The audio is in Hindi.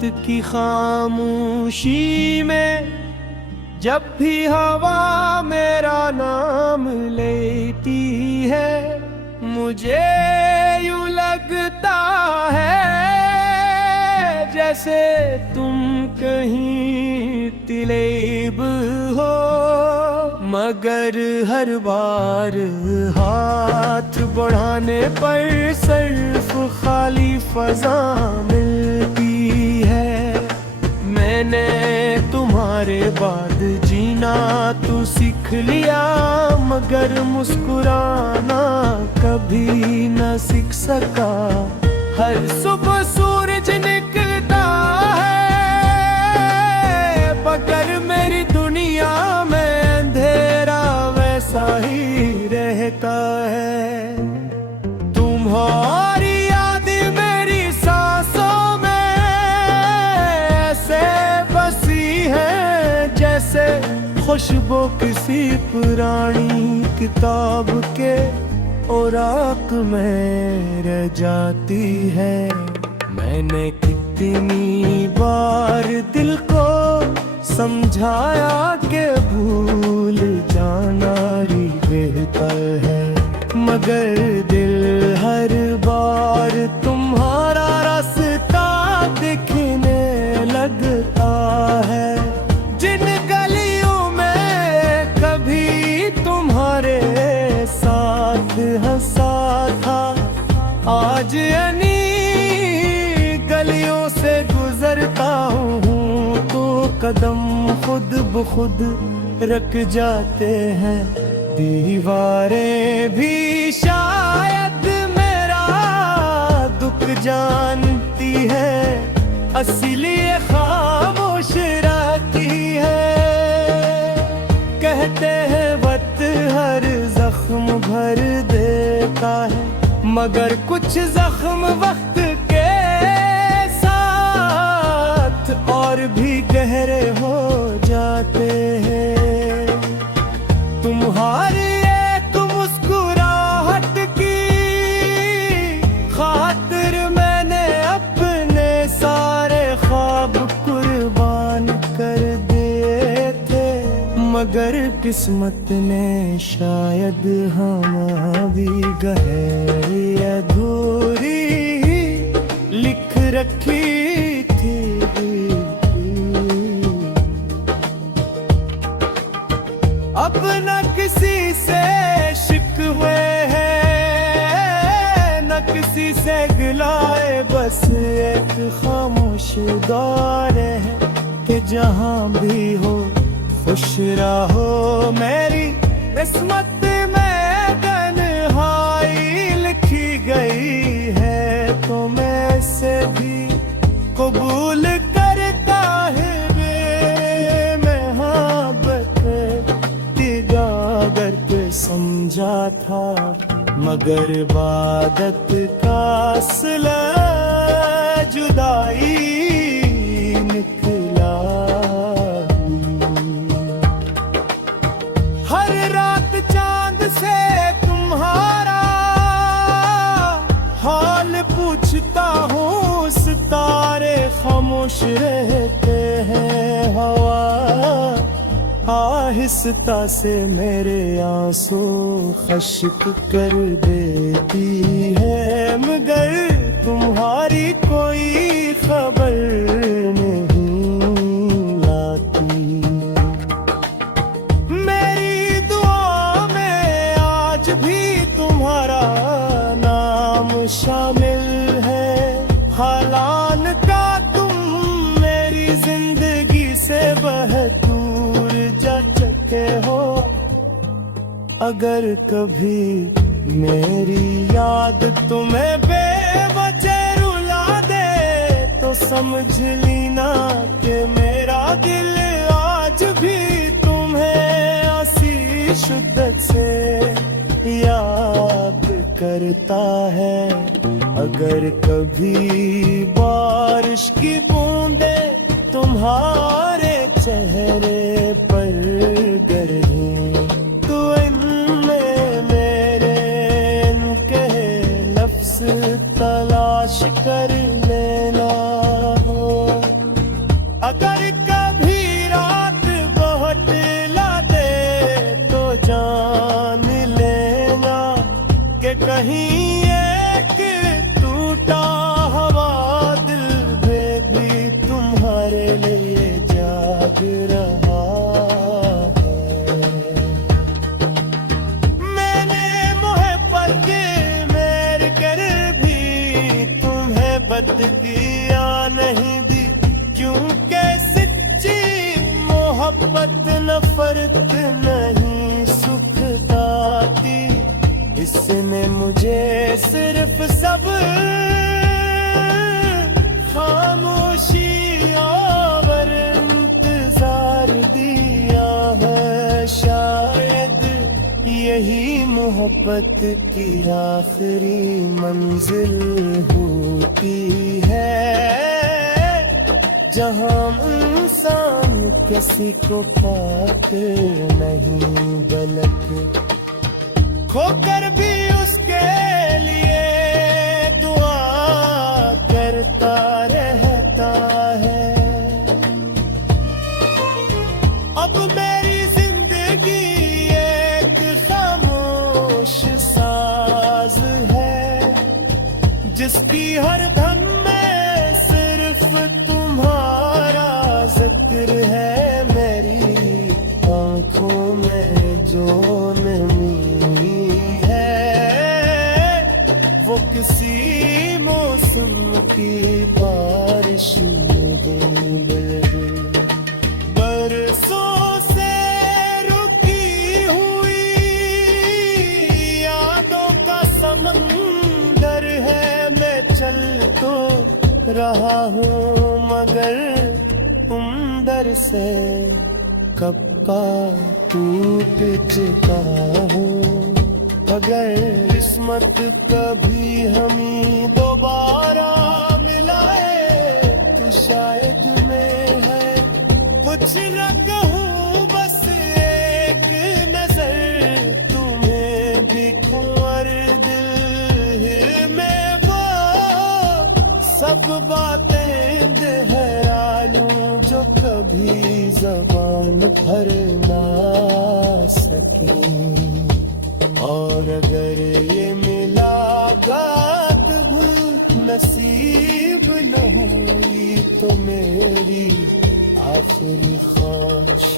रात की खामोशी में जब भी हवा मेरा नाम लेती है, मुझे यूं लगता है जैसे तुम कहीं तिलेब हो, मगर हर बार हाथ बढ़ाने पर सिर्फ खाली फजा मिलती है। मैंने तुम्हारे बाद जीना तो सीख लिया, मगर मुस्कुराना कभी न सीख सका। हर सुबह सूरज निकलता है, मगर मेरी दुनिया में अंधेरा वैसा ही रहता है। तुम्हारी याद मेरी सांसों में ऐसे बसी है जैसे खुशबू किसी पुरानी किताब के औराक में रह जाती है। मैंने कितनी बार दिल को समझाया कि भूल जाना ही बेहतर है, मगर दिल हर बार तुम्हारा रास्ता दिखने लगता है। जिन गलियों में कभी तुम्हारे साथ हंसा था, आज अनी गलियों से गुजरता हूँ तो कदम खुद ब खुद रख जाते हैं। दीवारें भी शायद मेरा दुख जानती है, इसीलिए खामोश रहती है। कहते हैं वक्त हर जख्म भर देता है, मगर कुछ जख्म वक्त के साथ और भी गहरे हो जाते हैं। तुम्हारी एक मुस्कुराहट की खातिर मैंने अपने सारे ख्वाब कुर्बान कर दिए थे, मगर किस्मत ने शायद हम भी गहरी अधूरी लिख रखी थी। अब न किसी से शिकवे हैं, न किसी से गिलाए, बस एक खामोश दौर है कि जहाँ भी हो खुश रहो। मेरी किस्मत में तन्हाई लिखी गई है, तो मैं इसे भी कबूल करता है। समझा था, मगर इबादत का सिला जुदाई निकला। हर रात चांद से तुम्हारा हाल पूछता हूँ, सितारे खामोश रहते हैं। हवा आहिस्ता से मेरे आंसू खश्क कर देती है, मगर तुम्हारी कोई खबर नहीं लाती। मेरी दुआ में आज भी तुम्हारा नाम शामिल है। हालान का तुम मेरी जिंदगी से बहुत हो, अगर कभी मेरी याद तुम्हें बेवजह रुला दे, तो समझ लेना कि मेरा दिल आज भी तुम्हें ऐसी शिद्दत से याद करता है। अगर कभी बारिश की बूंदें तुम्हारे चेहरे पर गिरें, तो इनमें मेरे इनके लफ्ज़ तलाश कर लेना हो। मोहब्बत नफरत नहीं सुखदाती, इसने मुझे सिर्फ सब्र खामोशी और इंतजार दिया है। शायद यही मोहब्बत की आखिरी मंजिल होती है, जहाँ इंसान किसी को पाकर नहीं बल्कि खोकर भी उसके लिए दुआ करता रहता है। अब मेरी जिंदगी एक खामोश साज है, जिसकी हर धम में सिर्फ तुम्हारा जिक्र है। मेरी आंखों में जो नमी है, वो किसी मौसम की बारिश में बरसों से रुकी हुई यादों का समंदर है। मैं चल तो रहा हूँ मगर अंदर से कब का टूट चुका हूँ। अगर किस्मत कभी हमें दोबारा मिलाए तो शायद मैं है कुछ न कहूँ, बस एक नजर तुम्हें दिखूं और दिल में वो सब बातें दोहरा लूं जो कभी ज़बान भर ना सकी। और अगर ये मुलाकात भी नसीब न हुई तो मेरी आखिरी ख्वाहिश